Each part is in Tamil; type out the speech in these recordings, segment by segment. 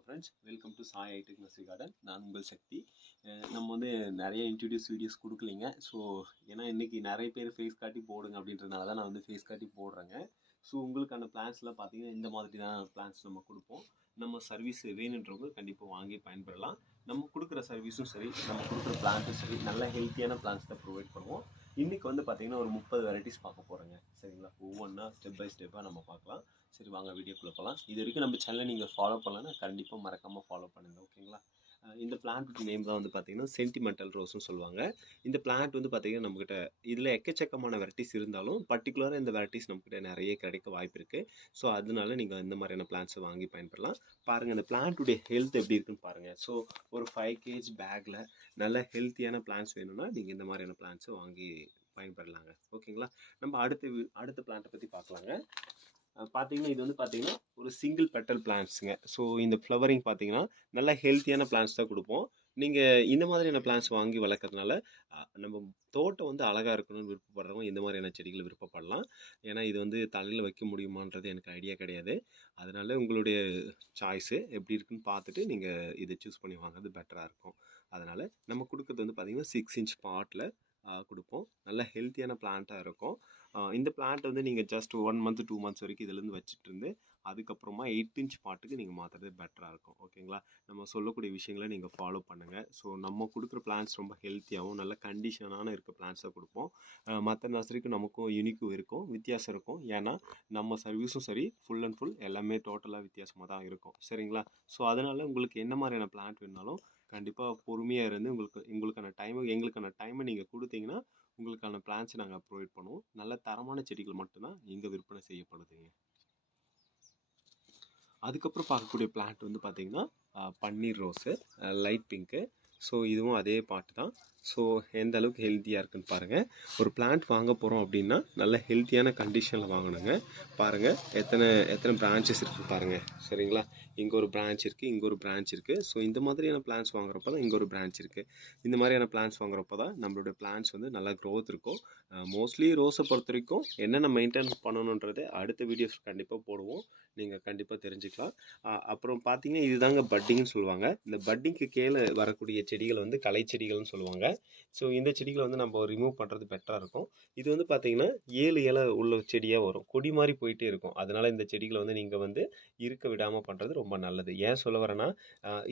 வணக்கம் friends welcome to Sai itech nursery garden நான் உங்கள் சக்தி. நம்ம வந்து நிறைய இன்ட்ரடியூஸ் வீடியோஸ் கொடுக்கலிங்க. ஸோ ஏன்னா இன்றைக்கி நிறைய பேர் ஃபேஸ் காட்டி போடுங்க அப்படின்றனால தான் நான் வந்து ஃபேஸ் காட்டி போடுறேங்க. ஸோ உங்களுக்கான பிளான்ஸ்லாம் பார்த்தீங்கன்னா இந்த மாதிரி தான் பிளான்ஸ் நம்ம கொடுப்போம். நம்ம சர்வீஸ் வேணுன்றவங்க கண்டிப்பாக வாங்கி பயன்படலாம் நம்ம கொடுக்குற சர்வீஸும் சரி நம்ம கொடுக்குற பிளான்ட்டும் சரி நல்ல ஹெல்த்தியான பிளான்ஸ் தான் ப்ரொவைட் பண்ணுவோம். இன்றைக்கி வந்து பார்த்தீங்கன்னா ஒரு முப்பது வெரைட்டிஸ் பார்க்க போகிறோங்க சரிங்களா? ஒவ்வொன்றா ஸ்டெப் பை ஸ்டெப்பாக நம்ம பார்க்கலாம். சரி வாங்க வீடியோக்குள்ளே போகலாம் இது வரைக்கும் நம்ம சேனலை நீங்கள் ஃபாலோ பண்ணலன்னா கண்டிப்பாக மறக்காமல் ஃபாலோ பண்ணுங்கள் ஓகேங்களா இந்த பிளான்ட் நேம் தான் வந்து பார்த்தீங்கன்னா சென்டிமெண்டல் ரோஸ்னு சொல்லுவாங்க. இந்த பிளான்ட் வந்து பார்த்தீங்கன்னா நம்மக்கிட்ட இதில் எக்கச்சக்கமான வெரைட்டிஸ் இருந்தாலும் பர்டிகுலராக இந்த வெரைட்டிஸ் நம்மக்கிட்ட நிறைய கிடைக்க வாய்ப்பு இருக்குது ஸோ அதனால நீங்கள் இந்த மாதிரியான பிளான்ட்ஸை வாங்கி பயன்படலாம். பாருங்கள் இந்த பிளான்ட்டுடைய ஹெல்த் எப்படி இருக்குன்னு பாருங்கள் ஸோ ஒரு ஃபைவ் கேஜ் பேக்கில் நல்ல ஹெல்த்தியான பிளான்ஸ் வேணும்னா நீங்கள் இந்த மாதிரியான பிளான்ஸை வாங்கி பயன்படலாங்க. ஓகேங்களா நம்ம அடுத்த அடுத்த பிளான்ட்டை பற்றி பார்க்கலாங்க. பார்த்தீங்கன்னா இது வந்து பார்த்தீங்கன்னா ஒரு சிங்கிள் பெட்டல் பிளான்ட்ஸுங்க ஸோ இந்த ஃப்ளவரிங் பார்த்தீங்கன்னா நல்லா ஹெல்த்தியான பிளான்ஸ் தான் கொடுப்போம். நீங்கள் இந்த மாதிரியான பிளான்ஸ் வாங்கி வளர்க்குறதுனால நம்ம தோட்டம் வந்து அழகாக இருக்கணும்னு விருப்பப்படுறவங்க இந்த மாதிரியான செடிகளை விருப்பப்படலாம். ஏன்னா இது வந்து தலையில் வைக்க முடியுமான்றது எனக்கு ஐடியா கிடையாது. அதனால உங்களுடைய சாய்ஸு எப்படி இருக்குன்னு பார்த்துட்டு நீங்கள் இதை சூஸ் பண்ணி வாங்குறது பெட்டராக இருக்கும். அதனால் நம்ம கொடுக்குறது வந்து பார்த்திங்கன்னா சிக்ஸ் இன்ச் பாட்டில் கொடுப்போம். நல்ல ஹெல்த்தியான பிளான்ட்டாக இருக்கும். இந்த பிளான்ட் வந்து நீங்கள் just one month two months வரைக்கும் இதுலேருந்து வச்சுட்டு இருந்து அதுக்கப்புறமா எயிட் இன்ச் பாட்டுக்கு நீங்கள் மாற்றுறது பெட்டராக இருக்கும். ஓகேங்களா நம்ம சொல்லக்கூடிய விஷயங்களை நீங்கள் ஃபாலோ பண்ணுங்கள் ஸோ நம்ம கொடுக்குற பிளான்ஸ் ரொம்ப ஹெல்த்தியாகவும் நல்ல கண்டிஷனான இருக்க பிளான்ஸாக கொடுப்போம். மற்ற நர்சரிக்கும் நமக்கும் யூனிக்கும் இருக்கும் வித்தியாசம் இருக்கும். ஏன்னா நம்ம சர்வீஸும் சரி ஃபுல் அண்ட் ஃபுல் எல்லாமே டோட்டலாக வித்தியாசமாக தான் இருக்கும். சரிங்களா? ஸோ அதனால் உங்களுக்கு என்ன மாதிரியான பிளான்ட் வேணாலும் கண்டிப்பாக பொறுமையாக இருந்து உங்களுக்கு உங்களுக்கான டைமை எங்களுக்கான டைமை நீங்கள் கொடுத்தீங்கன்னா உங்களுக்கான பிளான்ஸை நாங்கள் ப்ரொவைட் பண்ணுவோம். நல்ல தரமான செடிகள் மட்டும்தான் இங்கே விற்பனை செய்யப்படுதுங்க. அதுக்கப்புறம் பார்க்கக்கூடிய பிளான்ட் வந்து பார்த்திங்கன்னா பன்னீர் ரோஸு லைட் பிங்க்கு ஸோ இதுவும் அதே பாட்டு தான். ஸோ எந்த அளவுக்கு ஹெல்த்தியாக இருக்குன்னு பாருங்கள் ஒரு பிளான்ட் வாங்க போகிறோம் அப்படின்னா நல்ல ஹெல்த்தியான கண்டிஷனில் வாங்கணுங்க. பாருங்கள் எத்தனை எத்தனை பிரான்ச்சஸ் இருக்குது பாருங்கள் சரிங்களா? இங்கே ஒரு பிரான்ச் இருக்குது இங்கே ஒரு பிரான்ச் இருக்குது ஸோ இந்த மாதிரியான பிளான்ஸ் வாங்குறப்ப தான் இங்கே ஒரு பிரான்ச் இருக்குது இந்த மாதிரியான பிளான்ஸ் வாங்குறப்ப தான் நம்மளுடைய பிளான்ஸ் வந்து நல்லா க்ரோத் இருக்கும். மோஸ்ட்லி ரோஸை பொறுத்த வரைக்கும் என்னென்ன மெயின்டைன் பண்ணணுன்றதை அடுத்த வீடியோஸ் கண்டிப்பாக போடுவோம். நீங்கள் கண்டிப்பாக தெரிஞ்சுக்கலாம். அப்புறம் பார்த்தீங்கன்னா இதுதாங்க பட்டிங்னு சொல்லுவாங்க. இந்த பட்டிங்க்கு கீழே வரக்கூடிய செடிகள் வந்து களை செடிகள்னு சொல்லுவாங்க. ஸோ இந்த செடிகளை வந்து நம்ம ரிமூவ் பண்ணுறது பெட்டராக இருக்கும். இது வந்து பார்த்தீங்கன்னா ஏழு இலை உள்ள செடியாக வரும். கொடி மாதிரி போயிட்டே இருக்கும். அதனால் இந்த செடிகளை வந்து நீங்கள் வந்து இருக்க விடாமல் பண்ணுறது ரொம்ப நல்லது. ஏன் சொல்ல வரேன்னா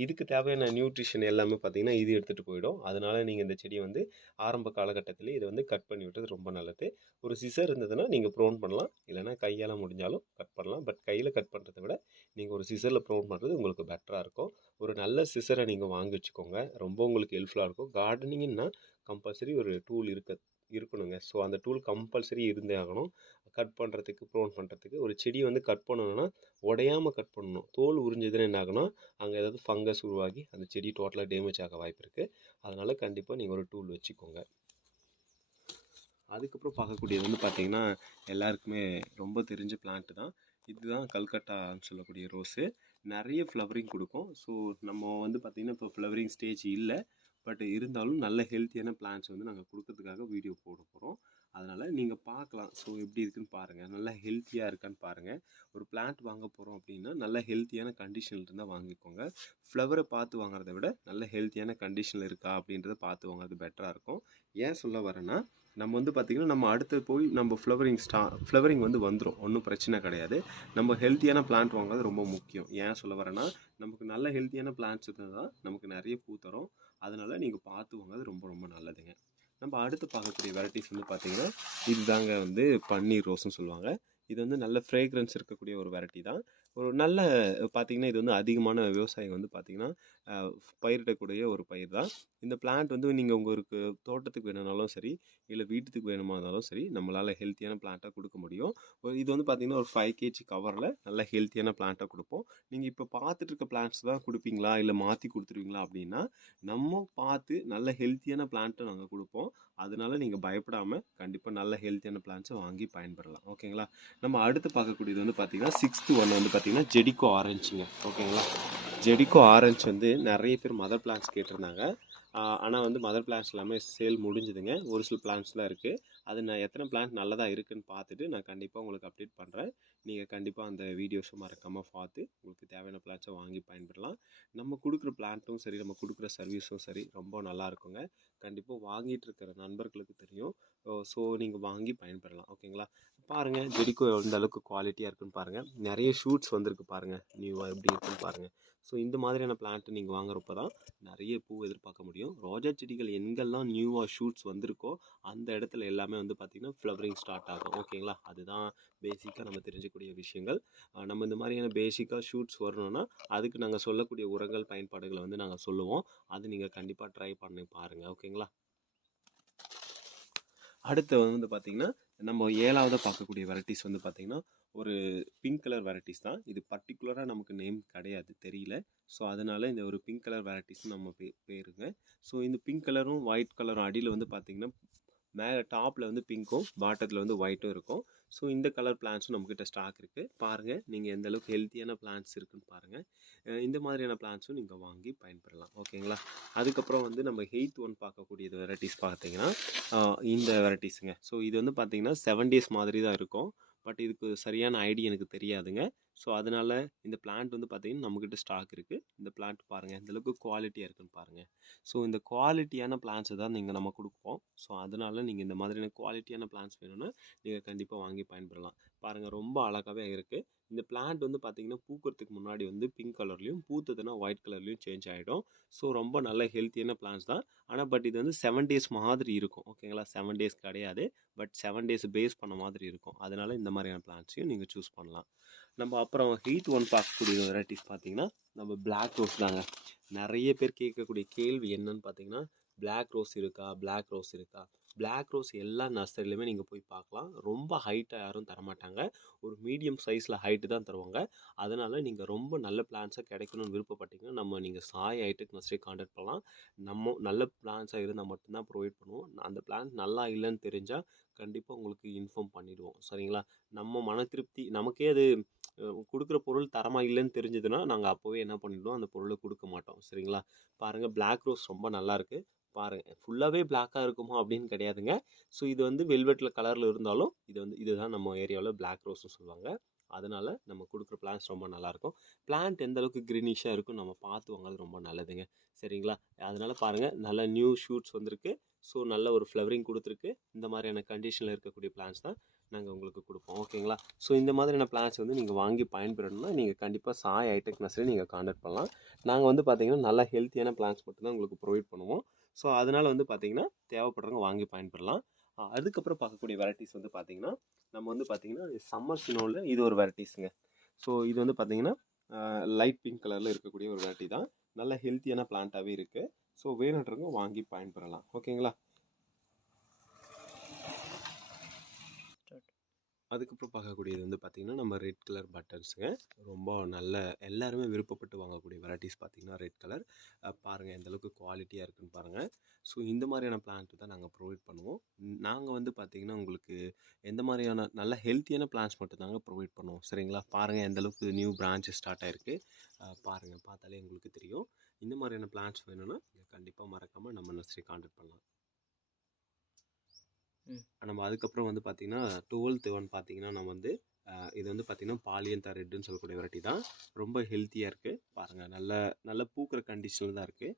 இதுக்கு தேவையான நியூட்ரிஷன் எல்லாமே பார்த்தீங்கன்னா இது எடுத்துகிட்டு போயிடும். அதனால் நீங்கள் இந்த செடியை வந்து ஆரம்ப காலகட்டத்திலே இதை வந்து கட் பண்ணி விட்டுறது ரொம்ப நல்லது. ஒரு சிசர் இருந்ததுன்னா நீங்கள் ப்ரோன் பண்ணலாம். இல்லைன்னா கையால் முடிஞ்சாலும் கட் பண்ணலாம். பட் கையில் கட் பண்ணுறதை விட நீங்கள் ஒரு சிசரில் ப்ரோன் பண்ணுறது உங்களுக்கு பெட்டராக இருக்கும். ஒரு நல்ல சிசரை நீங்கள் வாங்கி வச்சுக்கோங்க. ரொம்ப உங்களுக்கு ஹெல்ப்ஃபுல்லாக இருக்கும். கார்டனிங்னா கம்பல்சரி ஒரு டூல் இருக்க இருக்கணுங்க. ஸோ அந்த டூல் கம்பல்சரி இருந்தே ஆகணும். கட் பண்ணுறதுக்கு ப்ரோன் பண்ணுறதுக்கு ஒரு செடியை வந்து கட் பண்ணணும்னா உடையாமல் கட் பண்ணணும். தோல் உறிஞ்சதுன்னா என்ன ஆகுனா அங்கே ஏதாவது ஃபங்கஸ் உருவாகி அந்த செடி டோட்டலாக டேமேஜ் ஆக வாய்ப்பு இருக்குது அதனால் கண்டிப்பாக நீங்கள் ஒரு டூல் வச்சுக்கோங்க. அதுக்கப்புறம் பார்க்கக்கூடியது வந்து பார்த்திங்கன்னா எல்லாருக்குமே ரொம்ப தெரிஞ்ச பிளான்ட்டு தான். இதுதான் கல்கட்டான்னு சொல்லக்கூடிய ரோஸு நிறைய ஃப்ளவரிங் கொடுக்கும். ஸோ நம்ம வந்து பார்த்திங்கன்னா இப்போ ஃப்ளவரிங் ஸ்டேஜ் இல்லை. பட் இருந்தாலும் நல்ல ஹெல்த்தியான பிளான்ஸ் வந்து நாங்கள் கொடுக்கறதுக்காக வீடியோ போட போகிறோம் அதனால் நீங்கள் பார்க்கலாம். ஸோ எப்படி இருக்குன்னு பாருங்கள் நல்லா ஹெல்த்தியாக இருக்கான்னு பாருங்கள் ஒரு பிளான்ட் வாங்க போகிறோம் அப்படின்னா நல்ல ஹெல்த்தியான கண்டிஷனில் இருந்தால் வாங்கிக்கோங்க. ஃப்ளவரை பார்த்து வாங்குறத விட நல்ல ஹெல்த்தியான கண்டிஷனில் இருக்கா அப்படின்றத பார்த்து வாங்குறது பெட்டராக இருக்கும். ஏன் சொல்ல வரேன்னா நம்ம வந்து பார்த்திங்கன்னா நம்ம அடுத்து போய் நம்ம ஃப்ளவரிங் ஸ்டா ஃப்ளவரிங் வந்து வந்துடும் ஒன்றும் பிரச்சனை கிடையாது. நம்ம ஹெல்த்தியான பிளான்ட் வாங்குறது ரொம்ப முக்கியம். ஏன் சொல்ல வரேன்னா நமக்கு நல்ல ஹெல்த்தியான பிளான்ட்ஸ் இருந்தால் தான் நமக்கு நிறைய பூ தரும். அதனால் நீங்கள் பார்த்து வாங்குறது ரொம்ப ரொம்ப நல்லதுங்க. நம்ம அடுத்து பார்க்கக்கூடிய வெரைட்டிஸ் வந்து பார்த்திங்கன்னா இதுதாங்க வந்து பன்னீர் ரோஸ்னு சொல்லுவாங்க. இது வந்து நல்ல ஃப்ரேக்ரன்ஸ் இருக்கக்கூடிய ஒரு வெரைட்டி தான். ஒரு நல்ல பார்த்திங்கன்னா இது வந்து அதிகமான விவசாயம் வந்து பார்த்திங்கன்னா பயிரிடக்கூடிய ஒரு பயிர் தான். இந்த பிளான்ட் வந்து நீங்கள் உங்களுக்கு தோட்டத்துக்கு வேணும்னாலும் சரி இல்லை வீட்டுக்கு வேணுமா இருந்தாலும் சரி நம்மளால் ஹெல்த்தியான பிளான்ட்டாக கொடுக்க முடியும். ஒரு- இது வந்து பார்த்திங்கன்னா ஒரு ஃபைவ் கேஜி கவரில் நல்ல ஹெல்த்தியான பிளான்ட்டாக கொடுப்போம். நீங்கள் இப்போ பார்த்துட்டு இருக்க பிளான்ட்ஸ் தான் கொடுப்பீங்களா? இல்லை மாற்றி கொடுத்துருவீங்களா அப்படின்னா நம்ம பார்த்து நல்ல ஹெல்த்தியான பிளான்ட்டை நாங்கள் கொடுப்போம். அதனால நீங்கள் பயப்படாமல் கண்டிப்பாக நல்ல ஹெல்த்தியான பிளான்ஸை வாங்கி பயன்பெறலாம். ஓகேங்களா? நம்ம அடுத்து பார்க்கக்கூடியது வந்து பார்த்திங்கன்னா சிக்ஸ்த்து ஒன் வந்து பார்த்திங்கன்னா ஜெடிக்கோ ஆரஞ்சுங்க ஓகேங்களா? ஜெடிக்கோ ஆரஞ்ச் வந்து நிறைய பேர் மதர் பிளான்ஸ் கேட்டிருந்தாங்க. ஆனால் வந்து மதர் பிளான்ஸ் எல்லாமே சேல் முடிஞ்சுதுங்க. ஒரு சில பிளான்ஸ் தான் இருக்குது அது நான் எத்தனை பிளான்ஸ் நல்லதாக இருக்குன்னு பார்த்துட்டு நான் கண்டிப்பாக உங்களுக்கு அப்டேட் பண்ணுறேன் நீங்கள் கண்டிப்பாக அந்த வீடியோஸை மறக்காமல் பார்த்து உங்களுக்கு தேவையான பிளான்ஸை வாங்கி பயன்பெறலாம் நம்ம கொடுக்குற பிளான்ட்டும் சரி நம்ம கொடுக்குற சர்வீஸும் சரி ரொம்ப நல்லா இருக்குங்க. கண்டிப்பாக வாங்கிட்டு இருக்கிற நண்பர்களுக்கு தெரியும். ஸோ நீங்கள் வாங்கி பயன்பெறலாம். ஓகேங்களா பாருங்கள் ஜெரிக்கோ எந்த அளவுக்கு குவாலிட்டியாக இருக்குன்னு பாருங்கள் நிறைய ஷூட்ஸ் வந்திருக்கு பாருங்கள் நியூவாக எப்படி இருக்குன்னு பாருங்கள் ஸோ இந்த மாதிரியான பிளான்ட் நீங்கள் வாங்குறப்ப தான் நிறைய பூ எதிர்பார்க்க முடியும். ரோஜா செடிகள் எங்கெல்லாம் நியூவாக ஷூட்ஸ் வந்திருக்கோ அந்த இடத்துல எல்லாமே வந்து பார்த்திங்கன்னா ஃப்ளவரிங் ஸ்டார்ட் ஆகும். ஓகேங்களா அதுதான் பேசிக்காக நம்ம தெரிஞ்சக்கூடிய விஷயங்கள். நம்ம இந்த மாதிரியான பேசிக்காக ஷூட்ஸ் வரணும்னா அதுக்கு நாங்கள் சொல்லக்கூடிய உரங்கள் பயன்பாடுகளை வந்து நாங்கள் சொல்லுவோம். அது நீங்கள் கண்டிப்பாக ட்ரை பண்ணி பாருங்கள் ஓகே ஓகேங்களா? அடுத்து வந்து பார்த்திங்கன்னா நம்ம ஏழாவது பார்க்கக்கூடிய வெரைட்டிஸ் வந்து பார்த்திங்கன்னா ஒரு பிங்க் கலர் வெரைட்டிஸ் தான். இது பர்டிகுலராக நமக்கு நேம் கிடையாது தெரியல. ஸோ அதனால் இந்த ஒரு பிங்க் கலர் வெரைட்டிஸ் நம்ம பே பேருங்க. ஸோ இந்த பிங்க் கலரும் ஒயிட் கலரும் அடியில் வந்து பார்த்திங்கன்னா மேலே டாப்பில் வந்து பிங்க்கும் பாட்டத்தில் வந்து ஒயிட்டும் இருக்கும். ஸோ இந்த கலர் பிளான்ஸும் நம்மக்கிட்ட ஸ்டாக் இருக்குது பாருங்கள் நீங்கள் எந்த அளவுக்கு ஹெல்த்தியான பிளான்ஸ் இருக்குன்னு பாருங்கள் இந்த மாதிரியான பிளான்ஸும் நீங்கள் வாங்கி பயன்பெறலாம் ஓகேங்களா அதுக்கப்புறம் வந்து நம்ம ஹெய்த் ஒன் பார்க்கக்கூடிய வெரைட்டிஸ் பார்த்தீங்கன்னா இந்த வெரைட்டிஸுங்க ஸோ இது வந்து பார்த்தீங்கன்னா செவன் டேஸ் மாதிரி தான் இருக்கும். பட் இதுக்கு சரியான ஐடி எனக்கு தெரியாதுங்க. ஸோ அதனால இந்த பிளான்ட் வந்து பார்த்திங்கன்னா நம்மக்கிட்ட ஸ்டாக் இருக்குது இந்த பிளான்ட் பாருங்கள் இந்தளவுக்கு குவாலிட்டியாக இருக்குன்னு பாருங்கள் ஸோ இந்த குவாலிட்டியான பிளான்ஸை தான் நீங்கள் நம்ம கொடுப்போம். ஸோ அதனால் நீங்கள் இந்த மாதிரியான குவாலிட்டியான பிளான்ஸ் வேணும்னா நீங்கள் கண்டிப்பாக வாங்கி பயன்பெறலாம். பாருங்கள் ரொம்ப அழகாகவே இருக்குது இந்த பிளான்ட் வந்து பார்த்திங்கன்னா பூக்கிறதுக்கு முன்னாடி வந்து பிங்க் கலர்லையும் பூத்ததுன்னா ஒயிட் கலர்லேயும் சேஞ்ச் ஆகிடும் ஸோ ரொம்ப நல்ல ஹெல்த்தியான பிளான்ஸ் தான். ஆனால் பட் இது வந்து செவன் டேஸ் மாதிரி இருக்கும். ஓகேங்களா? செவன் டேஸ் கிடையாது. பட் செவன் டேஸ் பேஸ் பண்ண மாதிரி இருக்கும். அதனால இந்த மாதிரியான பிளான்ஸையும் நீங்கள் சூஸ் பண்ணலாம். நம்ம அப்புறம் ஹீட் ஒன் பார்க்கக்கூடிய வெரைட்டிஸ் பார்த்தீங்கன்னா நம்ம பிளாக் ரோஸ் தாங்க. நிறைய பேர் கேட்கக்கூடிய கேள்வி என்னன்னு பார்த்தீங்கன்னா பிளாக் ரோஸ் இருக்கா பிளாக் ரோஸ் இருக்கா? பிளாக் ரோஸ் எல்லா நர்சரிலையுமே நீங்கள் போய் பார்க்கலாம். ரொம்ப ஹைட்டாக யாரும் தரமாட்டாங்க. ஒரு மீடியம் சைஸில் ஹைட்டு தான் தருவாங்க. அதனால் நீங்கள் ரொம்ப நல்ல பிளான்ஸாக கிடைக்கணும்னு விருப்பப்பட்டீங்கன்னா நம்ம நீங்கள் சாய் ஹைடெக் நர்சரி கான்டாக்ட் பண்ணலாம். நம்ம நல்ல பிளான்ஸாக இருந்தால் மட்டும்தான் ப்ரொவைட் பண்ணுவோம். அந்த பிளான் நல்லா இல்லைன்னு தெரிஞ்சால் கண்டிப்பாக உங்களுக்கு இன்ஃபார்ம் பண்ணிடுவோம். சரிங்களா? நம்ம மன திருப்தி நமக்கே அது கொடுக்குற பொருள் தரமாக இல்லைன்னு தெரிஞ்சதுன்னா நாங்கள் அப்போவே என்ன பண்ணிவிடுவோம் அந்த பொருளை கொடுக்க மாட்டோம். சரிங்களா? பாருங்கள் பிளாக் ரோஸ் ரொம்ப நல்லாயிருக்கு பாருங்கள் ஃபுல்லாகவே பிளாக்காக இருக்குமா அப்படின்னு கிடையாதுங்க. ஸோ இது வந்து வெல்வெட்டில் கலரில் இருந்தாலும் இது வந்து இதுதான் நம்ம ஏரியாவில் பிளாக் ரோஸ்னு சொல்லுவாங்க. அதனால் நம்ம கொடுக்குற பிளான்ஸ் ரொம்ப நல்லாயிருக்கும். பிளான்ட் எந்த அளவுக்கு க்ரீனிஷாக இருக்கும் நம்ம பார்த்து வாங்குறது ரொம்ப நல்லதுங்க. சரிங்களா? அதனால் பாருங்கள் நல்ல நியூ ஷூட்ஸ் வந்திருக்கு. ஸோ நல்ல ஒரு ஃப்ளவரிங் கொடுத்துருக்கு. இந்த மாதிரியான கண்டிஷனில் இருக்கக்கூடிய பிளான்ஸ் தான் நாங்கள் உங்களுக்கு கொடுப்போம். ஓகேங்களா? ஸோ இந்த மாதிரியான பிளான்ஸ் வந்து நீங்கள் வாங்கி பயன்பெறணும்னா நீங்கள் கண்டிப்பாக சாய் ஐடெக் நர்சரி நீங்கள் காண்டாக்ட் பண்ணலாம். நாங்கள் வந்து பார்த்திங்கன்னா நல்ல ஹெல்த்தியான பிளான்ஸ் மட்டும்தான் உங்களுக்கு ப்ரொவைட் பண்ணுவோம். ஸோ அதனால் வந்து பார்த்தீங்கன்னா தேவைப்படுறவங்க வாங்கி பயன்பெறலாம் அதுக்கப்புறம் பார்க்கக்கூடிய வெரைட்டிஸ் வந்து பார்த்தீங்கன்னா நம்ம வந்து பார்த்தீங்கன்னா சம்மர் சினோவில் இது ஒரு வெரைட்டிஸுங்க ஸோ இது வந்து பார்த்தீங்கன்னா லைட் பிங்க் கலரில் இருக்கக்கூடிய ஒரு வெரைட்டி தான். நல்ல ஹெல்த்தியான பிளான்ட்டாகவே இருக்குது ஸோ வேணுன்றவங்க வாங்கி பயன்பெறலாம் ஓகேங்களா அதுக்கப்புறம் பார்க்கக்கூடியது வந்து பார்த்திங்கன்னா நம்ம ரெட் கலர் பட்டன்ஸுங்க ரொம்ப நல்ல எல்லாருமே விருப்பப்பட்டு வாங்கக்கூடிய வெரைட்டிஸ் பார்த்திங்கன்னா ரெட் கலர் பாருங்கள் எந்த அளவுக்கு குவாலிட்டியாக இருக்குன்னு பாருங்கள் ஸோ இந்த மாதிரியான பிளான்ட் தான் நாங்கள் ப்ரொவைட் பண்ணுவோம். நாங்கள் வந்து பார்த்திங்கன்னா உங்களுக்கு எந்த மாதிரியான நல்ல ஹெல்த்தியான பிளான்ஸ் மட்டும் தாங்க ப்ரொவைட் பண்ணுவோம். சரிங்களா? பாருங்கள் எந்தளவுக்கு நியூ பிரான்ச் ஸ்டார்ட் ஆகிருக்கு பாருங்கள் பார்த்தாலே உங்களுக்கு தெரியும். இந்த மாதிரியான பிளான்ஸ் வேணும்னா நீங்கள் கண்டிப்பாக மறக்காமல் நம்ம நர்சரி கான்டாக்ட் பண்ணலாம். நம்ம அதுக்கப்புறம் வந்து பார்த்திங்கன்னா டுவெல்த் ஒன் பார்த்தீங்கன்னா நம்ம வந்து இது வந்து பார்த்திங்கன்னா பாலியந்தா ரெட்டுன்னு சொல்லக்கூடிய வெரைட்டி தான். ரொம்ப ஹெல்த்தியாக இருக்குது பாருங்கள் நல்ல நல்ல பூக்கிற கண்டிஷனில் தான் இருக்குது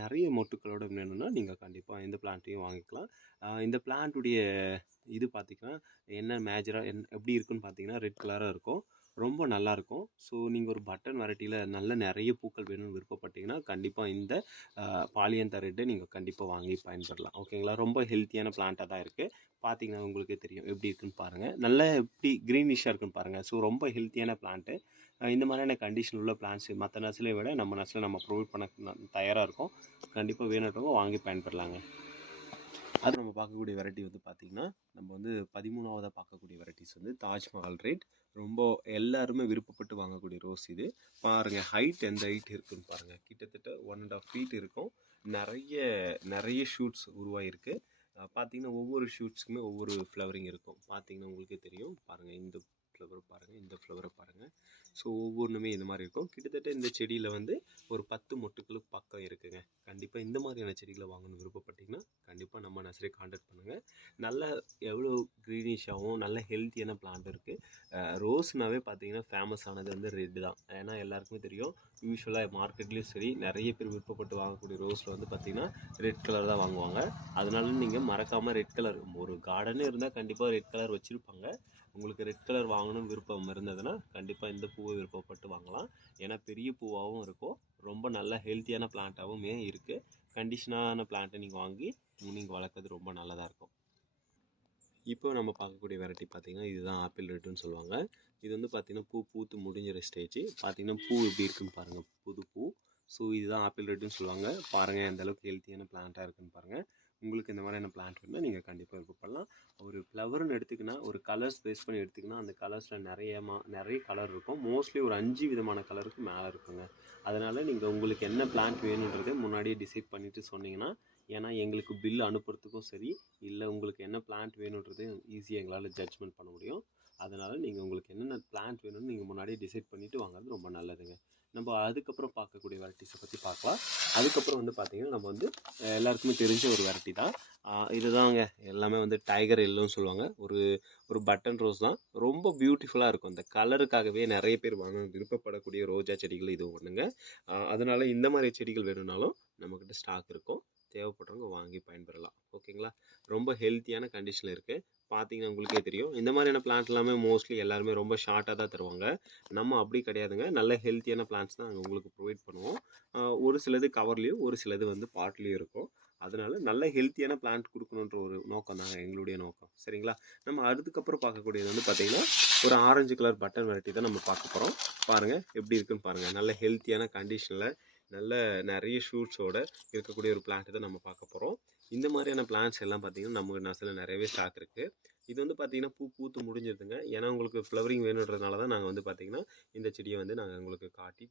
நிறைய மொட்டுக்களோட வேணும்னா நீங்கள் கண்டிப்பாக இந்த பிளான்ட்டையும் வாங்கிக்கலாம். இந்த பிளான்ட்டுடைய இது பார்த்திங்கன்னா என்ன மேஜராக என் எப்படி இருக்குன்னு பார்த்தீங்கன்னா ரெட் கலராக இருக்கும். ரொம்ப நல்லாயிருக்கும் ஸோ நீங்கள் ஒரு பட்டன் வெரைட்டியில் நல்ல நிறைய பூக்கள் வேணும்னு விருப்பப்பட்டீங்கன்னா கண்டிப்பாக இந்த பாலியன் ரெட்டை நீங்கள் கண்டிப்பாக வாங்கி பயன்பெறலாம் ஓகேங்களா? ரொம்ப ஹெல்த்தியான பிளான்ட்டாக தான் இருக்குது பார்த்தீங்கன்னா உங்களுக்கே தெரியும் எப்படி இருக்குன்னு பாருங்கள் நல்ல எப்படி க்ரீனிஷாக இருக்குன்னு பாருங்கள் ஸோ ரொம்ப ஹெல்த்தியான பிளான்ட்டு. இந்த மாதிரியான கண்டிஷன் உள்ள பிளான்ஸ் மற்ற நர்சரியை விட நம்ம நர்சரியில் நம்ம ப்ரொவைட் பண்ண தயாராக இருக்கோம். கண்டிப்பாக வேணுன்றவங்க வாங்கி பயன்பெறலாங்க அது நம்ம பார்க்கக்கூடிய வெரைட்டி வந்து பார்த்திங்கன்னா நம்ம வந்து பதிமூணாவதாக பார்க்கக்கூடிய வெரைட்டிஸ் வந்து தாஜ்மஹால் ரேட் ரொம்ப எல்லாருமே விருப்பப்பட்டு வாங்கக்கூடிய ரோஸ் இது. பாருங்கள் ஹைட் எந்த ஹைட் இருக்குன்னு பாருங்கள் கிட்டத்தட்ட ஒன் அண்ட் ஆஃப் ஃபீட் இருக்கும். நிறைய நிறைய ஷூட்ஸ் உருவாகிருக்கு பார்த்தீங்கன்னா ஒவ்வொரு ஷூட்ஸுக்குமே ஒவ்வொரு ஃப்ளவரிங் இருக்கும். பார்த்தீங்கன்னா உங்களுக்கே தெரியும். பாருங்கள் இந்த ஃப்ளவர் பாருங்கள் இந்த ஃப்ளவரை பாருங்கள் ஸோ ஒவ்வொன்றுமே இந்த மாதிரி இருக்கும். கிட்டத்தட்ட இந்த செடியில் வந்து ஒரு பத்து மொட்டுக்களுக்கு பக்கம் இருக்குங்க. கண்டிப்பாக இந்த மாதிரியான செடிகளை வாங்கணும்னு விருப்பப்பட்டீங்கன்னா கண்டிப்பாக நம்ம நர்சரி காண்டாக்ட் பண்ணுங்கள் நல்ல எவ்வளோ க்ரீனிஷாகவும் நல்ல ஹெல்த்தியான பிளான்ட் இருக்குது ரோஸ்னாவே பார்த்தீங்கன்னா ஃபேமஸ் ஆனது வந்து ரெட் தான். ஏன்னா எல்லாருக்குமே தெரியும் யூஸ்வலாக மார்க்கெட்லேயும் சரி நிறைய பேர் விருப்பப்பட்டு வாங்கக்கூடிய ரோஸில் வந்து பார்த்திங்கன்னா ரெட் கலர் தான் வாங்குவாங்க. அதனால நீங்கள் மறக்காமல் ரெட் கலர் ஒரு கார்டனே இருந்தால் கண்டிப்பாக ரெட் கலர் வச்சுருப்பாங்க. உங்களுக்கு ரெட் கலர் வாங்கணும்னு விருப்பம் இருந்ததுன்னா கண்டிப்பாக இந்த பூவை விருப்பப்பட்டு வாங்கலாம். ஏன்னா பெரிய பூவாகவும் இருக்கும். ரொம்ப நல்ல ஹெல்த்தியான பிளான்ட்டாகவும் இருக்குது கண்டிஷனான பிளான்ட்டை நீங்கள் வாங்கி நீங்கள் வளர்க்குறது ரொம்ப நல்லதாக இருக்கும். இப்போ நம்ம பார்க்கக்கூடிய வெரைட்டி பார்த்தீங்கன்னா இதுதான் ஆப்பிள் ரெட்டுன்னு சொல்லுவாங்க. இது வந்து பார்த்திங்கன்னா பூ பூத்து முடிஞ்சிற ஸ்டேஜ் பார்த்தீங்கன்னா பூ எப்படி இருக்குன்னு பாருங்கள் புது பூ. ஸோ இதுதான் ஆப்பிள் ரெட்டுன்னு சொல்லுவாங்க. பாருங்கள் எந்த அளவுக்கு ஹெல்த்தியான பிளான்ட்டாக இருக்குன்னு பாருங்கள் உங்களுக்கு இந்த மாதிரியான பிளான்ட் வேணும்னா நீங்கள் கண்டிப்பாக விருப்பப்படலாம் ஒரு ஃப்ளவர்னு எடுத்துக்கினா ஒரு கலர்ஸ் பேஸ் பண்ணி எடுத்துக்கினா அந்த கலர்ஸில் நிறைய மா நிறைய கலர் இருக்கும். மோஸ்ட்லி ஒரு அஞ்சு விதமான கலருக்கு மேலே இருக்குங்க. அதனால் நீங்கள் உங்களுக்கு என்ன பிளான்ட் வேணுன்றதை முன்னாடியே டிசைட் பண்ணிவிட்டு சொன்னீங்கன்னா ஏன்னா எங்களுக்கு பில் அனுப்புறதுக்கும் சரி இல்லை உங்களுக்கு என்ன பிளான்ட் வேணுன்றது ஈஸியாக எங்களால் ஜட்ஜ்மெண்ட் பண்ண முடியும். அதனால் நீங்கள் உங்களுக்கு என்னென்ன பிளான்ட் வேணும்னு நீங்கள் முன்னாடியே டிசைட் பண்ணிவிட்டு வாங்குறது ரொம்ப நல்லதுங்க. நம்ம அதுக்கப்புறம் பார்க்கக்கூடிய வெரைட்டிஸை பற்றி பார்க்கலாம். அதுக்கப்புறம் வந்து பார்த்திங்கன்னா நம்ம வந்து எல்லாருக்குமே தெரிஞ்ச ஒரு வெரைட்டி தான். இதுதாங்க. எல்லாமே வந்து டைகர் எல்லோன்னு சொல்லுவாங்க. ஒரு ஒரு பட்டன் ரோஸ் தான். ரொம்ப பியூட்டிஃபுல்லாக இருக்கும். இந்த கலருக்காகவே நிறைய பேர் வாங்க விருப்பப்படக்கூடிய ரோஜா செடிகள் இது ஒன்றுங்க அதனால் இந்த மாதிரி செடிகள் வேணும்னாலும் நம்மக்கிட்ட ஸ்டாக் இருக்கும். தேவைப்படுறவங்க வாங்கி பயன்பெறலாம். ஓகேங்களா? ரொம்ப ஹெல்த்தியான கண்டிஷனில் இருக்குது பார்த்தீங்கன்னா உங்களுக்கே தெரியும். இந்த மாதிரியான பிளான்ட் எல்லாமே மோஸ்ட்லி எல்லாருமே ரொம்ப ஷார்ட்டாக தான் தருவாங்க. நம்ம அப்படி கிடையாதுங்க. நல்ல ஹெல்த்தியான பிளான்ஸ் தான் நாங்கள் உங்களுக்கு ப்ரொவைட் பண்ணுவோம். ஒரு சிலது கவர்லேயும் ஒரு சிலது வந்து பாட்லேயும் இருக்கும். அதனால நல்ல ஹெல்த்தியான பிளான்ட் கொடுக்கணுன்ற ஒரு நோக்கம் தாங்க எங்களுடைய நோக்கம். சரிங்களா? நம்ம அதுக்கப்புறம் பார்க்கக்கூடியது வந்து பார்த்தீங்கன்னா ஒரு ஆரஞ்சு கலர் பட்டன் வெரைட்டி தான் நம்ம பார்க்க போகிறோம் பாருங்கள் எப்படி இருக்குன்னு பாருங்கள் நல்ல ஹெல்த்தியான கண்டிஷனில் நல்ல நிறைய ஷூட்ஸோட இருக்கக்கூடிய ஒரு பிளான்ட் தான் நம்ம பார்க்க போகிறோம் இந்த மாதிரியான பிளான்ஸ் எல்லாம் பார்த்தீங்கன்னா நம்ம நர்சரியில் நிறையவே ஸ்டாக் இருக்குது இது வந்து பார்த்தீங்கன்னா பூ பூத்து முடிஞ்சிருதுங்க. ஏன்னா உங்களுக்கு ஃப்ளவரிங் வேணுன்றதுனால தான் நாங்கள் வந்து பார்த்திங்கன்னா இந்த செடியை வந்து நாங்கள் உங்களுக்கு காட்டி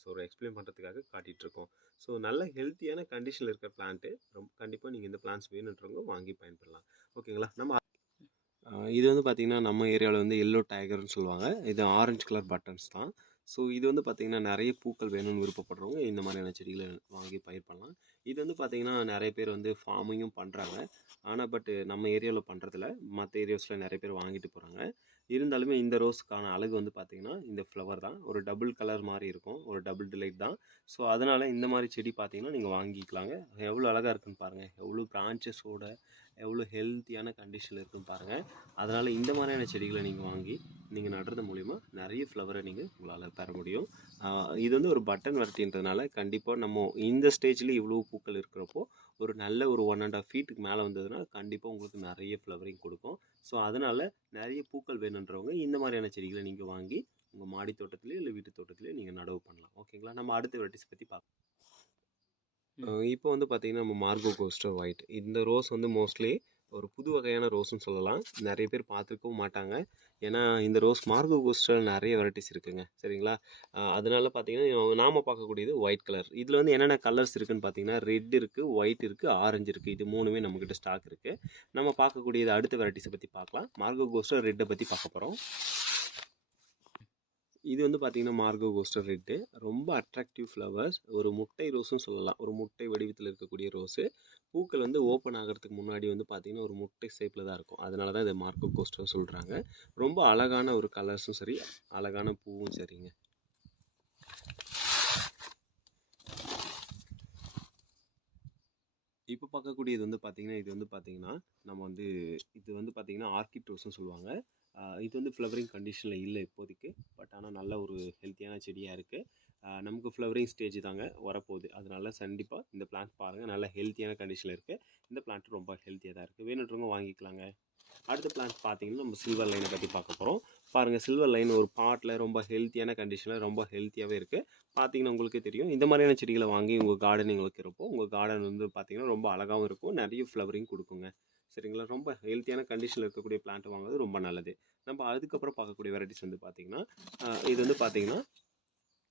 ஸோ ஒரு எக்ஸ்பிளைன் பண்ணுறதுக்காக காட்டிகிட்ருக்கோம் ஸோ நல்ல ஹெல்த்தியான கண்டிஷனில் இருக்கிற பிளான்ட்டு ரொம்ப கண்டிப்பாக நீங்கள் இந்த பிளான்ஸ் வேணுன்றவங்க வாங்கி பயன்படலாம். ஓகேங்களா? நம்ம இது வந்து பார்த்திங்கன்னா நம்ம ஏரியாவில் வந்து எல்லோ டைகர்னு சொல்லுவாங்க. இது ஆரஞ்சு கலர் பட்டன்ஸ் தான். ஸோ இது வந்து பார்த்திங்கன்னா நிறைய பூக்கள் வேணும்னு விருப்பப்படுறவங்க இந்த மாதிரியான செடிகளை வாங்கி பயிர் பண்ணலாம். இது வந்து பார்த்திங்கன்னா நிறைய பேர் வந்து ஃபார்மிங்கும் பண்ணுறாங்க ஆனால் பட் நம்ம ஏரியாவில் பண்ணுறதில்ல மற்ற ஏரியாஸில் நிறைய பேர் வாங்கிட்டு போகிறாங்க இருந்தாலுமே இந்த ரோஸுக்கான அழகு வந்து பார்த்திங்கன்னா இந்த ஃப்ளவர் தான். ஒரு டபுள் கலர் மாதிரி இருக்கும். ஒரு டபுள் டிலைட் தான். ஸோ அதனால் இந்த மாதிரி செடி பார்த்தீங்கன்னா நீங்கள் வாங்கிக்கலாங்க. எவ்வளோ அழகாக இருக்குன்னு பாருங்கள் எவ்வளோ பிரான்ச்சஸோட எவ்வளோ ஹெல்த்தியான கண்டிஷனில் இருக்குன்னு பாருங்கள் அதனால் இந்த மாதிரியான செடிகளை நீங்கள் வாங்கி நீங்கள் நடுறது மூலிமா நிறைய ஃப்ளவரை நீங்கள் உங்களால் பெற முடியும். இது வந்து ஒரு பட்டன் வரட்டின்றதுனால கண்டிப்பாக நம்ம இந்த ஸ்டேஜில் இவ்வளோ பூக்கள் இருக்கிறப்போ ஒரு நல்ல ஒரு ஒன் அண்ட் ஆஃப் ஃபீட்டுக்கு மேலே வந்ததுன்னா கண்டிப்பாக உங்களுக்கு நிறைய ஃப்ளவரிங் கொடுக்கும். ஸோ அதனால் நிறைய பூக்கள் வேணுன்றவங்க இந்த மாதிரியான செடிகளை நீங்கள் வாங்கி உங்கள் மாடி தோட்டத்திலே இல்லை வீட்டு தோட்டத்திலே நீங்கள் நடவு பண்ணலாம். ஓகேங்களா நம்ம அடுத்த வெரைட்டிஸ் பற்றி பார்க்கலாம் இப்போ வந்து பார்த்தீங்கன்னா நம்ம மார்கோ கோஸ்டர் ஒயிட் இந்த ரோஸ் வந்து மோஸ்ட்லி ஒரு புது வகையான ரோஸ்னு சொல்லலாம். நிறைய பேர் பார்த்துருக்கவும் மாட்டாங்க. ஏன்னா இந்த ரோஸ் மார்கோ கோஸ்டர் நிறைய வெரைட்டிஸ் இருக்குங்க. சரிங்களா? அதனால பார்த்தீங்கன்னா நாம் பார்க்கக்கூடியது ஒயிட் கலர் இதில் வந்து என்னென்ன கலர்ஸ் இருக்குதுன்னு பார்த்தீங்கன்னா ரெட் இருக்குது ஒயிட் இருக்குது ஆரஞ்சு இருக்குது இது மூணுமே நம்மக்கிட்ட ஸ்டாக் இருக்குது நம்ம பார்க்கக்கூடியது அடுத்த வெரைட்டிஸை பற்றி பார்க்கலாம். மார்கோ கோஸ்டர் ரெட்டை பற்றி பார்க்க போகிறோம் இது வந்து பார்த்தீங்கன்னா மார்கோ கோஸ்டர் ரெட்டு. ரொம்ப அட்ராக்டிவ் ஃப்ளவர்ஸ் ஒரு முட்டை ரோஸும் சொல்லலாம். ஒரு முட்டை வடிவத்தில் இருக்கக்கூடிய ரோஸு பூக்கள் வந்து ஓப்பன் ஆகிறதுக்கு முன்னாடி வந்து பார்த்தீங்கன்னா ஒரு முட்டை ஷேப்பில் தான் இருக்கும். அதனால தான் இதை மார்கோ கோஸ்டர் சொல்கிறாங்க ரொம்ப அழகான ஒரு கலர்ஸும் சரி அழகான பூவும் சரிங்க. இப்போ பார்க்கக்கூடியது வந்து பார்த்தீங்கன்னா இது வந்து பார்த்தீங்கன்னா நம்ம வந்து இது வந்து பார்த்தீங்கன்னா ஆர்கிட் ரோஸ்னு சொல்லுவாங்க. இது வந்து ஃப்ளவரிங் கண்டிஷனில் இல்லை இப்போதைக்கு. பட் ஆனால் நல்ல ஒரு ஹெல்த்தியான செடியாக இருக்குது நமக்கு ஃப்ளவரிங் ஸ்டேஜ் தாங்க வரப்போகுது. அதனால கண்டிப்பாக இந்த பிளான்ட் பாருங்கள் நல்ல ஹெல்த்தியான கண்டிஷனில் இருக்குது இந்த பிளான்ட் ரொம்ப ஹெல்த்தியாக தான் இருக்குது வேணுன்றவங்க வாங்கிக்கலாங்க. அடுத்த பிளான்ட் பார்த்தீங்கன்னா நம்ம சில்வர் லைனை பற்றி பார்க்க போகிறோம் பாருங்கள் சில்வர் லைன் ஒரு பாட்டில் ரொம்ப ஹெல்த்தியான கண்டிஷனில் ரொம்ப ஹெல்த்தியாகவே இருக்குது பார்த்தீங்கன்னா உங்களுக்கே தெரியும். இந்த மாதிரியான செடிகளை வாங்கி உங்கள் கார்டனிங் வைக்கிறப்போ உங்கள் கார்டன் வந்து பார்த்தீங்கன்னா ரொம்ப அழகாகவும் இருக்கும். நிறைய ஃப்ளவரிங் கொடுக்குங்க. சரிங்களா? ரொம்ப ஹெல்த்தியான கண்டிஷனில் இருக்கக்கூடிய பிளான்ட் வாங்குறது ரொம்ப நல்லது. நம்ம அதுக்கப்புறம் பார்க்கக்கூடிய வெரைட்டிஸ் வந்து பார்த்திங்கன்னா இது வந்து பார்த்திங்கன்னா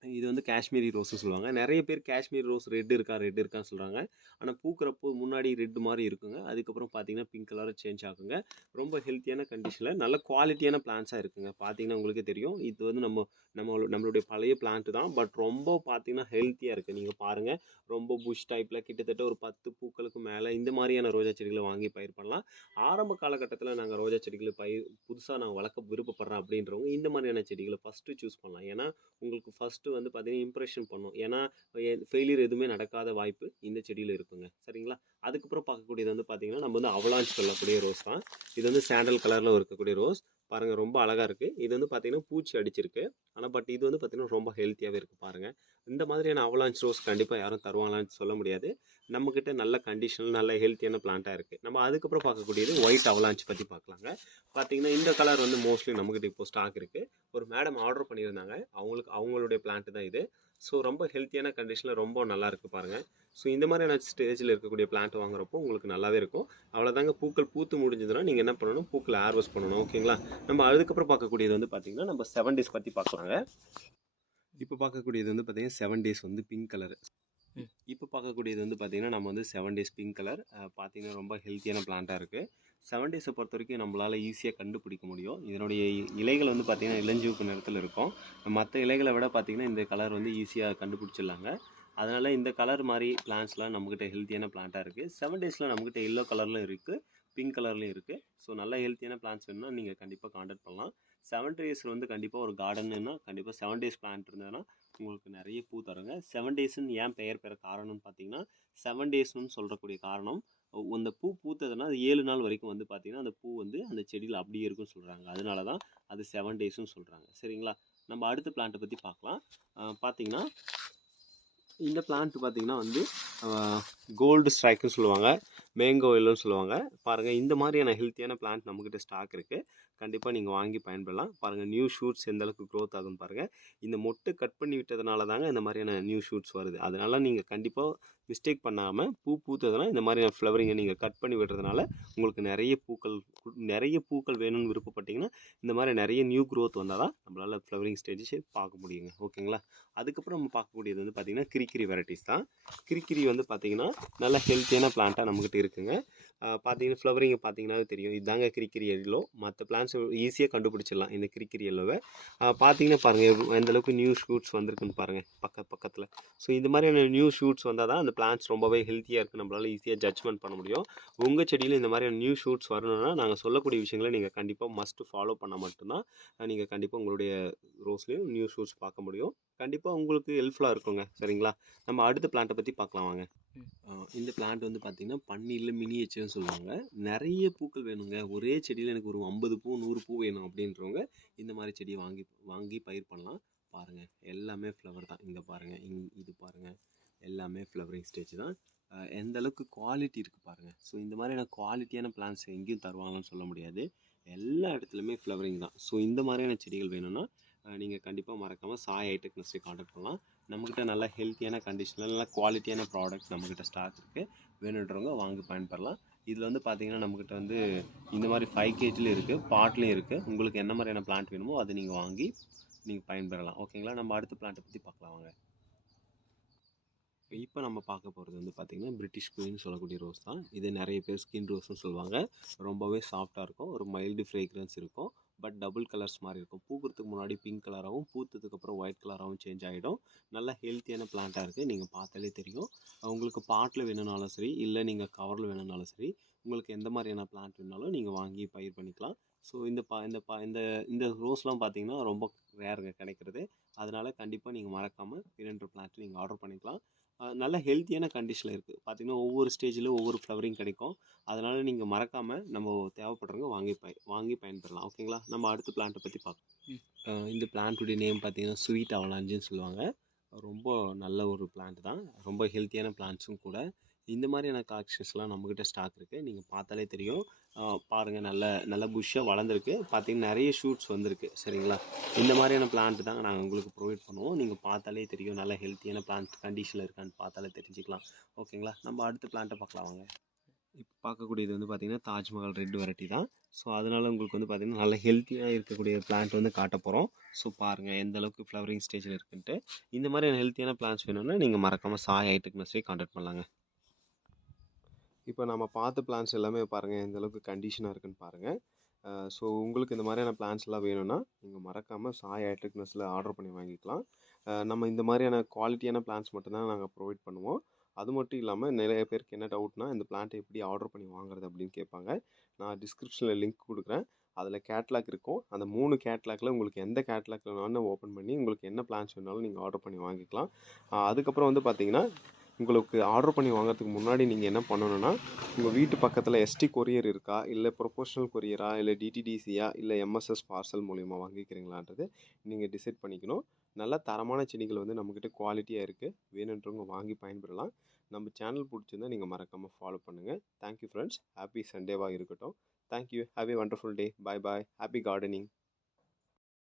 இது வந்து காஷ்மீரி ரோஸ்னு சொல்லுவாங்க. நிறைய பேர் காஷ்மீரி ரோஸ் ரெட் இருக்கா ரெட் இருக்கான்னு சொல்கிறாங்க ஆனால் பூக்கிறப்போ முன்னாடி ரெட் மாதிரி இருக்குங்க. அதுக்கப்புறம் பார்த்தீங்கன்னா பிங்க் கலராக சேஞ்ச் ஆகுங்க. ரொம்ப ஹெல்த்தியான கண்டிஷனில் நல்ல குவாலிட்டியான பிளான்ஸாக இருக்குங்க. பார்த்தீங்கன்னா உங்களுக்கு தெரியும். இது வந்து நம்ம நம்ம நம்மளுடைய பழைய பிளான்ட் தான். பட் ரொம்ப பார்த்தீங்கன்னா ஹெல்த்தியாக இருக்குது நீங்கள் பாருங்கள் ரொம்ப புஷ் டைப்பில் கிட்டத்தட்ட ஒரு பத்து பூக்களுக்கு மேலே இந்த மாதிரியான ரோஜா செடிகளை வாங்கி பயிர் பண்ணலாம். ஆரம்ப காலகட்டத்தில் நாங்கள் ரோஜா செடிகளை பயிர் புதுசாக நான் வளர்க்க விருப்பப்படுறேன் அப்படின்றவங்க இந்த மாதிரியான செடிகளை ஃபஸ்ட்டு சூஸ் பண்ணலாம். ஏன்னா உங்களுக்கு ஃபஸ்ட்டு வந்து பார்த்தீங்கன்னா இம்ப்ரெஷன் பண்ணும். ஏன்னா ஃபெயிலியர் எதுவுமே நடக்காத வாய்ப்பு இந்த செடியில் இருக்குங்க. சரிங்களா? அதுக்கப்புறம் பார்க்கக்கூடியது வந்து பார்த்தீங்கன்னா நம்ம வந்து அவலாஞ்ச் சொல்லக்கூடிய ரோஸ் தான். இது வந்து சாண்டல் கலரில் இருக்கக்கூடிய ரோஸ் பாருங்கள் ரொம்ப அழகாக இருக்குது இது வந்து பார்த்தீங்கன்னா பூச்சி அடிச்சிருக்கு. ஆனால் பட் இது வந்து பார்த்தீங்கன்னா ரொம்ப ஹெல்த்தியாகவே இருக்குது பாருங்கள் இந்த மாதிரியான அவலாஞ்ச் ரோஸ் கண்டிப்பாக யாரும் தருவாங்களான்னு சொல்ல முடியாது. நம்மக்கிட்ட நல்ல கண்டிஷனில் நல்ல ஹெல்த்தியான பிளான்ட்டாக இருக்குது நம்ம அதுக்கப்புறம் பார்க்கக்கூடியது ஒயிட் அவலாஞ்ச் பற்றி பார்க்கலாங்க. பார்த்தீங்கன்னா இந்த கலர் வந்து மோஸ்ட்லி நம்மக்கிட்ட இப்போ ஸ்டாக் இருக்குது ஒரு மேடம் ஆர்டர் பண்ணியிருந்தாங்க. அவங்களுக்கு அவங்களுடைய பிளான்ட் தான் இது. ஸோ ரொம்ப ஹெல்த்தியான கண்டிஷனில் ரொம்ப நல்லா இருக்குது பாருங்கள் ஸோ இந்த மாதிரியான ஸ்டேஜில் இருக்கக்கூடிய பிளான்ட் வாங்குறப்போ உங்களுக்கு நல்லாவே இருக்கும். அவ்வளோதாங்க பூக்கள் பூத்து முடிஞ்சதுன்னா நீங்கள் என்ன பண்ணணும்? பூக்களை ஹார்வெஸ்ட் பண்ணணும். ஓகேங்களா? நம்ம அதுக்கப்புறம் பார்க்கக்கூடியது வந்து பார்த்தீங்கன்னா நம்ம செவன் டேஸ் பற்றி பார்க்கலாங்க. இப்போ பார்க்கக்கூடியது வந்து பார்த்தீங்கன்னா செவன் டேஸ் வந்து பிங்க் கலர் இப்போ பார்க்கக்கூடியது வந்து பார்த்திங்கன்னா நம்ம வந்து செவன் டேஸ் பிங்க் கலர் பார்த்திங்கன்னா ரொம்ப ஹெல்த்தியான பிளான்ட்டாக இருக்குது செவன் டேஸை பொறுத்த வரைக்கும் நம்மளால் ஈஸியாக கண்டுபிடிக்க முடியும். இதனுடைய இலைகள் வந்து பார்த்திங்கன்னா இளஞ்சிவப்பு நிறத்தில் இருக்கும். மற்ற இலைகளை விட பார்த்திங்கன்னா இந்த கலர் வந்து ஈஸியாக கண்டுபிடிச்சிடலாங்க. அதனால் இந்த கலர் மாதிரி பிளான்ஸ்லாம் நம்மக்கிட்ட ஹெல்த்தியான பிளான்ட்டாக இருக்குது செவன் டேஸில் நம்மக்கிட்ட எல்லோ கலர்லையும் இருக்குது பிங்க் கலர்லையும் இருக்குது ஸோ நல்ல ஹெல்த்தியான பிளான்ஸ் வேணும்னா நீங்கள் கண்டிப்பாக காண்டாக்ட் பண்ணலாம். செவன் டேஸில் வந்து கண்டிப்பாக ஒரு கார்டன்னா கண்டிப்பாக செவன் டேஸ் பிளான்ட் இருந்ததுன்னா உங்களுக்கு நிறைய பூ தருங்க. செவன் டேஸ்ன்னு ஏன் பெயர் பெற காரணம்னு பார்த்தீங்கன்னா செவன் டேஸ்னு சொல்கிறக்கூடிய காரணம் அந்த பூ பூத்ததுன்னா அது ஏழு நாள் வரைக்கும் வந்து பார்த்தீங்கன்னா அந்த பூ வந்து அந்த செடியில் அப்படியே இருக்கும்னு சொல்கிறாங்க அதனால தான் அது செவன் டேஸ்னு சொல்கிறாங்க சரிங்களா? நம்ம அடுத்த பிளான்ட்டை பற்றி பார்க்கலாம். பார்த்தீங்கன்னா இந்த பிளான்ட் பார்த்தீங்கன்னா வந்து கோல்டு ஸ்ட்ரைக்குன்னு சொல்லுவாங்க. மேங்கோ எல்லோன்னு சொல்லுவாங்க. பாருங்கள் இந்த மாதிரியான ஹெல்த்தியான பிளான்ட் நம்மக்கிட்ட ஸ்டாக் இருக்குது கண்டிப்பாக நீங்கள் வாங்கி பயன்படலாம். பாருங்கள் நியூ ஷூட்ஸ் எந்த அளவுக்கு க்ரோத் ஆகும் பாருங்கள் இந்த மொட்டை கட் பண்ணி விட்டதுனால தாங்க இந்த மாதிரியான நியூ ஷூட்ஸ் வருது. அதனால் நீங்கள் கண்டிப்பாக மிஸ்டேக் பண்ணாமல் பூ பூத்ததுனா இந்த மாதிரியான ஃப்ளவரிங்கை நீங்கள் கட் பண்ணி விடுறதுனால உங்களுக்கு நிறைய பூக்கள் நிறைய பூக்கள் வேணும்னு விருப்பப்பட்டிங்கன்னா இந்த மாதிரி நிறைய நியூ க்ரோத் வந்தால் தான் நம்மளால் ஃப்ளவரிங் ஸ்டேஜஸ் பார்க்க முடியுங்க. ஓகேங்களா? அதுக்கப்புறம் நம்ம பார்க்கக்கூடியது வந்து பார்த்திங்கன்னா கிரிக்கிரி வெரைட்டிஸ் தான். கிரிக்கிரி வந்து பார்த்திங்கன்னா நல்ல ஹெல்த்தியான பிளான்ட்டாக நம்மக்கிட்ட இருக்குங்க. பார்த்தீங்கன்னா ஃப்ளவரிங்கை பார்த்தீங்கன்னா தெரியும். இதுதாங்க கிரிக்கிரி எல்லோ மற்ற பிளான்ஸ் ஈஸியாக கண்டுபிடிச்சிடலாம் இந்த கிரிக்கிரி எல்லோவை பார்த்தீங்கன்னா பாருங்கள் எந்த அளவுக்கு நியூ ஷூட்ஸ் வந்திருக்குன்னு பாருங்கள் பக்க பக்கத்தில். ஸோ இந்த மாதிரியான நியூ ஷூட்ஸ் வந்தால் தான் அந்த பிளான்ஸ் ரொம்பவே ஹெல்த்தியாக இருக்குது நம்மளால் ஈஸியாக ஜட்ஜ்மெண்ட் பண்ண முடியும். உங்கள் செடியில் இந்த மாதிரியான நியூ ஷூட்ஸ் வரணும்னா நாங்கள் சொல்லக்கூடிய விஷயங்களை நீங்கள் கண்டிப்பாக மஸ்ட்டு ஃபாலோ பண்ணால் மட்டும்தான் நீங்கள் கண்டிப்பாக உங்களுடைய ரோஸ்லேயும் நியூ ஷூட்ஸ் பார்க்க முடியும். கண்டிப்பாக உங்களுக்கு ஹெல்ப்ஃபுல்லாக இருக்குங்க. சரிங்களா? நம்ம அடுத்த பிளான்ட்டை பற்றி பார்க்கலாம் வாங்க. இந்த பிளான்ட் வந்து பார்த்திங்கன்னா பன்னீரில் மினியேச்சர்னு சொல்லுவாங்க. நிறைய பூக்கள் வேணுங்க. ஒரே செடியில் எனக்கு ஒரு ஐம்பது பூ நூறு பூ வேணும் அப்படின்றவங்க இந்த மாதிரி செடியை வாங்கி வாங்கி பயிர் பண்ணலாம். பாருங்கள் எல்லாமே ஃப்ளவர் தான். இங்கே பாருங்கள் இங் இது பாருங்கள் எல்லாமே ஃப்ளவரிங் ஸ்டேஜ் தான். எந்த அளவுக்கு குவாலிட்டி இருக்குது பாருங்கள் ஸோ இந்த மாதிரியான குவாலிட்டியான பிளான்ஸ் எங்கேயும் தருவாங்கன்னு சொல்ல முடியாது. எல்லா இடத்துலையுமே ஃப்ளவரிங் தான். ஸோ இந்த மாதிரியான செடிகள் வேணும்னா நீங்கள் கண்டிப்பாக மறக்காமல் சாய் ஹைடெக் நர்சரி காண்டாக்ட் பண்ணலாம். நம்மக்கிட்ட நல்ல ஹெல்த்தியான கண்டிஷனில் நல்ல குவாலிட்டியான ப்ராடக்ட் நம்மக்கிட்ட ஸ்டாக் இருக்குது வேணுன்றவங்க வாங்கி பயன்பெறலாம். இதில் வந்து பார்த்தீங்கன்னா நம்மக்கிட்ட வந்து இந்த மாதிரி ஃபைவ் கேஜிலையும் இருக்குது பாட்லேயும் இருக்குது உங்களுக்கு என்ன மாதிரியான பிளான்ட் வேணுமோ அதை நீங்கள் வாங்கி நீங்கள் பயன்பெறலாம். ஓகேங்களா நம்ம அடுத்த பிளான்ட்டை பற்றி பார்க்கலாம் வாங்க. இப்போ நம்ம பார்க்க போகிறது வந்து பார்த்திங்கன்னா பிரிட்டிஷ் குயின்னு சொல்லக்கூடிய ரோஸ் தான். இது நிறைய பேர் ஸ்கின் ரோஸ்னு சொல்லுவாங்க. ரொம்பவே சாஃப்டாக இருக்கும். ஒரு மைல்டு ஃப்ரேக்ரன்ஸ் இருக்கும். பட் டபுள் கலர்ஸ் மாதிரி இருக்கும். பூக்கிறதுக்கு முன்னாடி பிங்க் கலராகவும் பூத்ததுக்கு அப்புறம் ஒயிட் கலராகவும் சேஞ்ச் ஆகிடும் நல்லா ஹெல்த்தியான பிளான்ட்டாக இருக்குது நீங்கள் பார்த்தாலே தெரியும். உங்களுக்கு பாட்டில் வேணும்னாலும் சரி இல்லை நீங்கள் கவரில் வேணும்னாலும் சரி உங்களுக்கு எந்த மாதிரியான பிளான்ட் வேணாலும் நீங்கள் வாங்கி பயிர் பண்ணிக்கலாம். ஸோ இந்த பா இந்த பா இந்த இந்த ரோஸ்லாம் பார்த்தீங்கன்னா ரொம்ப ரேருங்க கிடைக்கிறது. அதனால் கண்டிப்பாக நீங்கள் மறக்காமல் இரண்டு பிளான்ட் நீங்கள் ஆர்டர் பண்ணிக்கலாம். நல்ல ஹெல்த்தியான கண்டிஷனில் இருக்குது பார்த்தீங்கன்னா ஒவ்வொரு ஸ்டேஜில் ஒவ்வொரு ஃப்ளவரிங் கிடைக்கும். அதனால் நீங்கள் மறக்காமல் நம்ம தேவைப்படுறவங்க வாங்கி பய வாங்கி பயன்பெறலாம். ஓகேங்களா? நம்ம அடுத்த பிளான்ட்டை பற்றி பார்க்கலாம் இந்த பிளான்ட்டுடைய நேம் பார்த்தீங்கன்னா ஸ்வீட் அவலாஞ்சின்னு சொல்லுவாங்க. ரொம்ப நல்ல ஒரு பிளான்ட் தான். ரொம்ப ஹெல்த்தியான பிளான்ட்ஸும் கூட. இந்த மாதிரியான கலெக்ஷன்ஸ்லாம் நம்மக்கிட்ட ஸ்டாக் இருக்குது நீங்கள் பார்த்தாலே தெரியும். பாருங்கள் நல்ல நல்ல புஷ்ஷாக வளர்ந்துருக்கு. பார்த்தீங்கன்னா நிறைய ஷூட்ஸ் வந்திருக்கு. சரிங்களா? இந்த மாதிரியான பிளான்ட் தாங்க நாங்கள் உங்களுக்கு ப்ரொவைட் பண்ணுவோம். நீங்கள் பார்த்தாலே தெரியும் நல்ல ஹெல்த்தியான பிளான்ட் கண்டிஷனில் இருக்கான்னு பார்த்தாலே தெரிஞ்சுக்கலாம். ஓகேங்களா நம்ம அடுத்த பிளான்ட்டை பார்க்கலாம் வாங்க. இப்போ பார்க்கக்கூடியது வந்து பார்த்திங்கன்னா தாஜ்மஹால் ரெட் வெரைட்டி தான். ஸோ அதனால் உங்களுக்கு வந்து பார்த்திங்கன்னா நல்ல ஹெல்த்தியாக இருக்கக்கூடிய பிளான்ட் வந்து காட்ட போகிறோம் ஸோ பாருங்கள் எந்த அளவுக்கு ஃப்ளவரிங் ஸ்டேஜில் இருக்குன்ட்டு. இந்த மாதிரி ஹெல்த்தியான பிளான்ஸ் வேணும்னா நீங்கள் மறக்காமல் சாய் ஐட்டுக்கு மெசேஜ் கான்டாக்ட் பண்ணலாங்க. இப்போ நம்ம பார்த்த பிளான்ஸ் எல்லாமே பாருங்கள் எந்த அளவுக்கு கண்டிஷனாக இருக்குன்னு பாருங்கள் ஸோ உங்களுக்கு இந்த மாதிரியான பிளான்ஸ்லாம் வேணும்னா நீங்கள் மறக்காமல் சாய் ஆட்ரிக்னஸில் ஆர்டர் பண்ணி வாங்கிக்கலாம். நம்ம இந்த மாதிரியான குவாலிட்டியான பிளான்ஸ் மட்டும்தான் நாங்கள் ப்ரொவைட் பண்ணுவோம். அது மட்டும் இல்லாமல் நிறைய பேருக்கு என்ன டவுட்னா இந்த பிளான்ட்டை எப்படி ஆர்டர் பண்ணி வாங்குறது அப்படின்னு கேட்பாங்க. நான் டிஸ்கிரிப்ஷனில் லிங்க் கொடுக்குறேன். அதில் கேட்லாக் இருக்கும். அந்த மூணு கேட்லாக்ல உங்களுக்கு எந்த கேட்லாக்ல வேணாலும் ஓப்பன் பண்ணி உங்களுக்கு என்ன பிளான்ஸ் வேணாலும் நீங்கள் ஆர்டர் பண்ணி வாங்கிக்கலாம். அதுக்கப்புறம் வந்து பார்த்திங்கன்னா உங்களுக்கு ஆர்டர் பண்ணி வாங்குறதுக்கு முன்னாடி நீங்கள் என்ன பண்ணணும்னா உங்கள் வீட்டு பக்கத்தில் எஸ்டி கொரியர் இருக்கா? இல்லை ப்ரொபோஷனல் கொரியரா இல்லை டிடிடிசியா இல்லை எம்எஸ்எஸ் பார்சல் மூலிமா வாங்கிக்கிறீங்களான்றது நீங்கள் டிசைட் பண்ணிக்கணும். நல்ல தரமான செடிகள் வந்து நம்மக்கிட்ட குவாலிட்டியாக இருக்குது வேணுன்றவங்க வாங்கி பயன்பெறலாம். நம்ம சேனல் பிடிச்சிருந்தா நீங்கள் மறக்காமல் ஃபாலோ பண்ணுங்கள் தேங்க்யூ ஃப்ரெண்ட்ஸ் ஹாப்பி சண்டேவாக இருக்கட்டும். Thank you happy wonderful day bye bye happy gardening